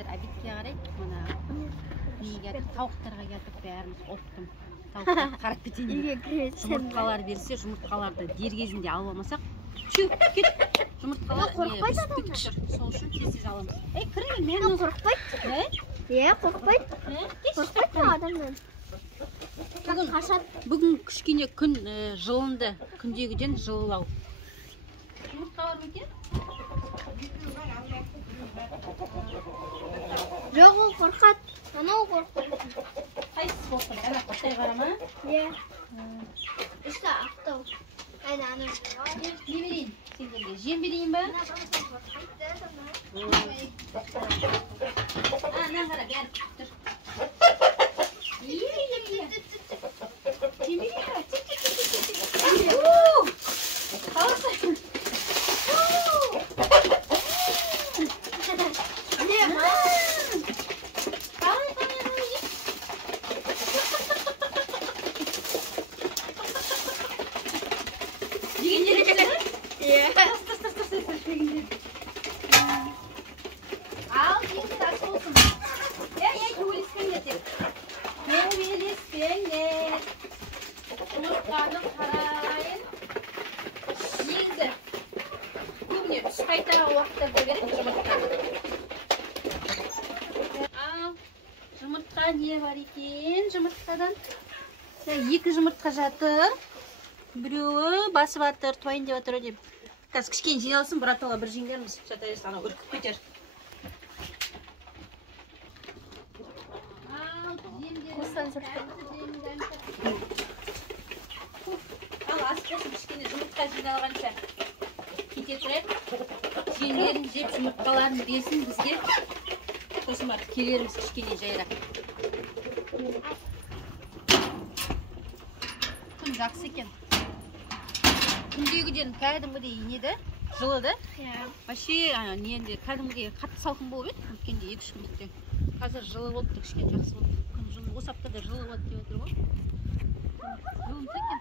келіңіздер обедке қарай мына тауықтарға келдік бәріміз оптым тауықтарға қарап кетейін жұмыртқалар берсе жұмыртқаларды дер кезінде алып алмасақ чөп кет жұмыртқалар үсіп кетіп тұр сол үшін тез аламыз кіріңдер мен қорықпайды қорықпайды адамнан бүгін кішкене күн жылынды күндегіден жылылау жұмыртқа бар ма екен жоқ ол қорқады анау қорқады қайсысы қорқады ана қорқай қара ма иә ішті ақтау әне ана не берейін сендерге жем берейін ба ана қара бәрі күтіп тұр жұмыртқа не бар екен жұмыртқадан екі жұмыртқа жатыр біреуі басып жатыр туайын деп жатыр деп қазір кішкене жиналсын братала бір жеңдерміз жатайыз анау үркіп кетер ал асықпасын кішкене жұмыртқа жиналғанша кете тұрайық жеңдерін жеп жұмыртқаларын берсін бізге сосын барып келерміз кішкене жайырақ күн жақсы екен күндегіден кәдімгідей неді жылыды вообще ненде кәдімгідей қатты салқын болып еді өткенде 2-3 күндікте қазір жылы болды кішкене жақсы болды күн жылы осы аптада жылы болады деп отыр ғой жылынса екен